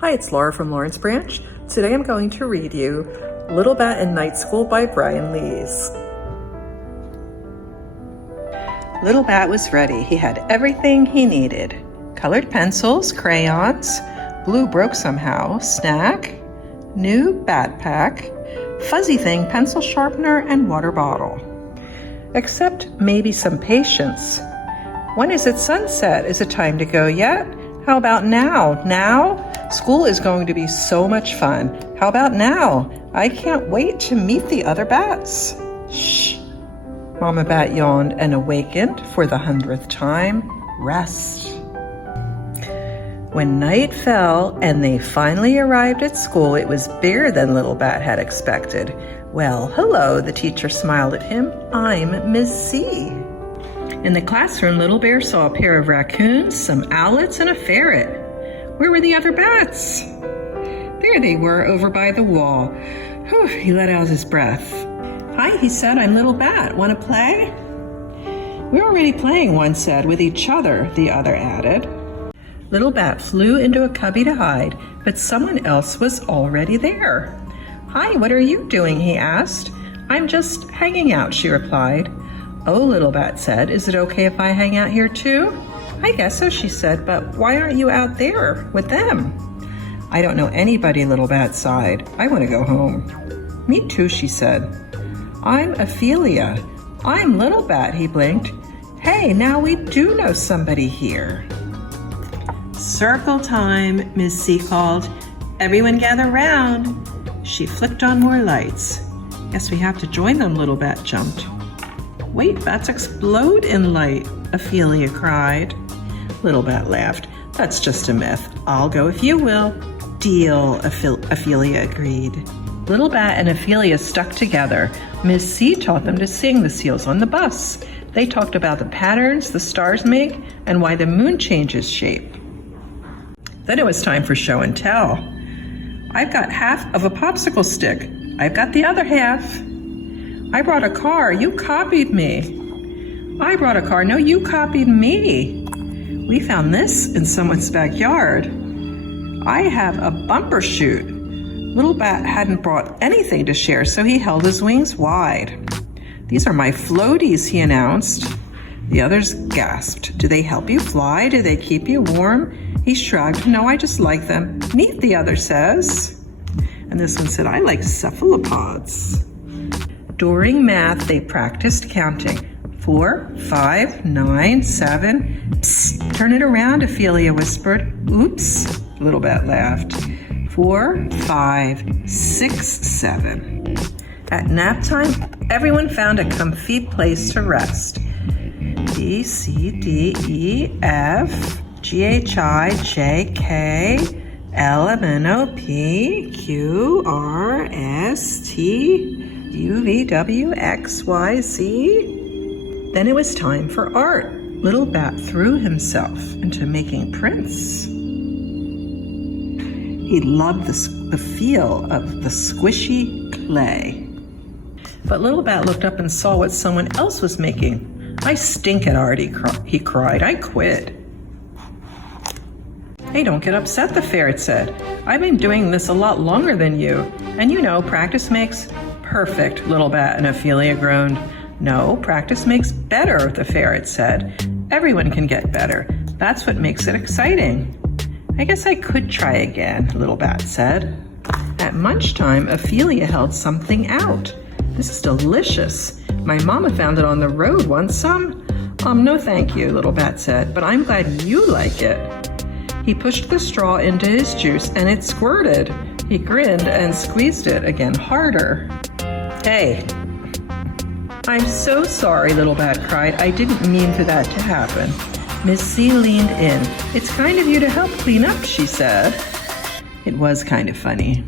Hi, it's Laura from Lawrence Branch. Today I'm going to read you Little Bat in Night School by Brian Lees. Little Bat was ready. He had everything he needed. Colored pencils, crayons, glue broke somehow, snack, new backpack, fuzzy thing, pencil sharpener, and water bottle. Except maybe some patience. When is it sunset? Is it time to go yet? How about now? Now? School is going to be so much fun. How about now? I can't wait to meet the other bats. Shh. Mama Bat yawned and awakened for the 100th time. Rest. When night fell and they finally arrived at school, it was bigger than Little Bat had expected. Well, hello, the teacher smiled at him. I'm Miss C. In the classroom, Little Bear saw a pair of raccoons, some owlets, and a ferret. Where were the other bats? There they were, over by the wall. Whew, he let out his breath. Hi, he said, I'm Little Bat. Want to play? We're already playing, one said, with each other, the other added. Little Bat flew into a cubby to hide, but someone else was already there. Hi, what are you doing? He asked. I'm just hanging out, she replied. Oh, Little Bat said, is it okay if I hang out here too? I guess so, she said, but why aren't you out there with them? I don't know anybody, Little Bat sighed. I want to go home. Me too, she said. I'm Ophelia. I'm Little Bat, he blinked. Hey, now we do know somebody here. Circle time, Miss C called. Everyone gather round. She flicked on more lights. Guess we have to join them, Little Bat jumped. Wait, bats explode in light, Ophelia cried. Little Bat laughed. That's just a myth. I'll go if you will. Deal, Ophelia agreed. Little Bat and Ophelia stuck together. Miss C taught them to sing the seals on the bus. They talked about the patterns the stars make and why the moon changes shape. Then it was time for show and tell. I've got half of a popsicle stick. I've got the other half. I brought a car. You copied me. I brought a car. No, you copied me. We found this in someone's backyard. I have a bumper chute. Little Bat hadn't brought anything to share, so he held his wings wide. These are my floaties, he announced. The others gasped. Do they help you fly? Do they keep you warm? He shrugged. No, I just like them. Neat, the other says. And this one said, I like cephalopods. During math, they practiced counting. 4, 5, 9, 7. Psst, turn it around, Ophelia whispered. Oops, Little Bat laughed. 4, 5, 6, 7. At nap time, everyone found a comfy place to rest. B, C, D, E, F, G, H, I, J, K, L, M, N, O, P, Q, R, S, T, U, V, W, X, Y, Z. Then it was time for art. Little Bat threw himself into making prints. He loved the feel of the squishy clay. But Little Bat looked up and saw what someone else was making. I stink at art, he cried. I quit. Hey, don't get upset, the ferret said. I've been doing this a lot longer than you. And you know, practice makes perfect, Little Bat and Ophelia groaned. No, practice makes better, the ferret said. Everyone can get better. That's what makes it exciting. I guess I could try again, Little Bat said. At Munch time, Ophelia held something out. This is delicious. My mama found it on the road. Want some? No thank you, Little Bat said, but I'm glad you like it. He pushed the straw into his juice and it squirted. He grinned and squeezed it again harder. Hey. I'm so sorry, Little Bat cried. I didn't mean for that to happen. Miss C leaned in. It's kind of you to help clean up, she said. It was kind of funny.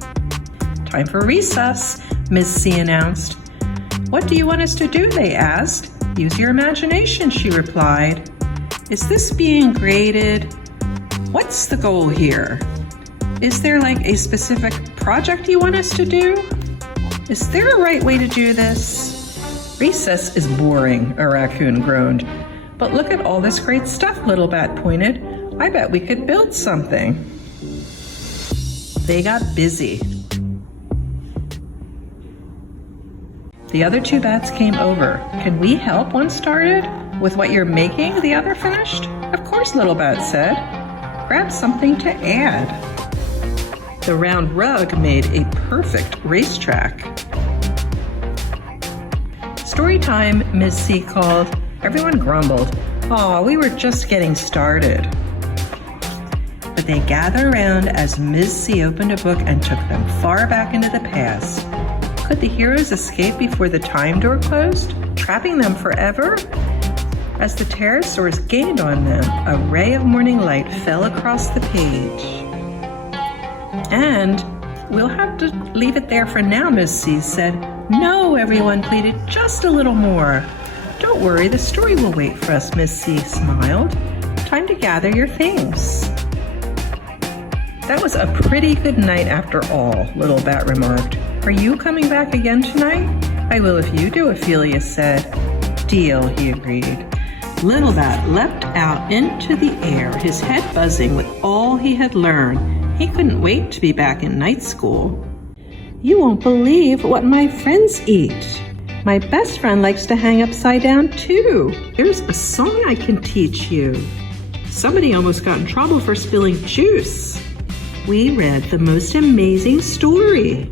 Time for recess, Miss C announced. What do you want us to do? They asked. Use your imagination, she replied. Is this being graded? What's the goal here? Is there like a specific project you want us to do? Is there a right way to do this? Recess is boring, a raccoon groaned. But look at all this great stuff, Little Bat pointed. I bet we could build something. they got busy. The other two bats came over. "Can we help?" one started. "With what you're making?" the other finished. "Of course," Little Bat said. "Grab something to add." The round rug made a perfect racetrack. "Story time," Ms. C called. Everyone grumbled. "Aw, we were just getting started." But they gathered around as Ms. C opened a book and took them far back into the past. Could the heroes escape before the time door closed, trapping them forever? As the pterosaurs gained on them, a ray of morning light fell across the page. "And we'll have to leave it there for now," Ms. C said. "No," everyone pleaded, "just a little more." "Don't worry, the story will wait for us," Ms. C smiled. "Time to gather your things." "That was a pretty good night after all," Little Bat remarked. "Are you coming back again tonight?" "I will if you do," Ophelia said. "Deal," he agreed. Little Bat leapt out into the air, his head buzzing with all he had learned. He couldn't wait to be back in night school. "You won't believe what my friends eat. My best friend likes to hang upside down too. Here's a song I can teach you." Somebody almost got in trouble for spilling juice. "We read the most amazing story.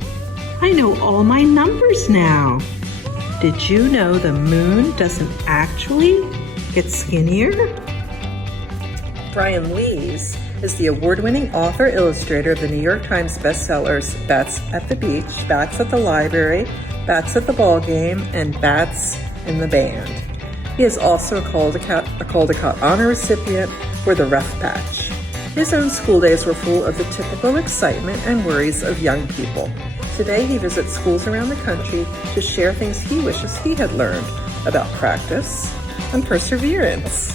I know all my numbers now. Did you know the moon doesn't actually get skinnier?" Brian Lees is the award-winning author-illustrator of the New York Times bestsellers Bats at the Beach, Bats at the Library, Bats at the Ball Game, and Bats in the Band. He is also a Caldecott Honor recipient for the Rough Patch. His own school days were full of the typical excitement and worries of young people. Today he visits schools around the country to share things he wishes he had learned about practice and perseverance.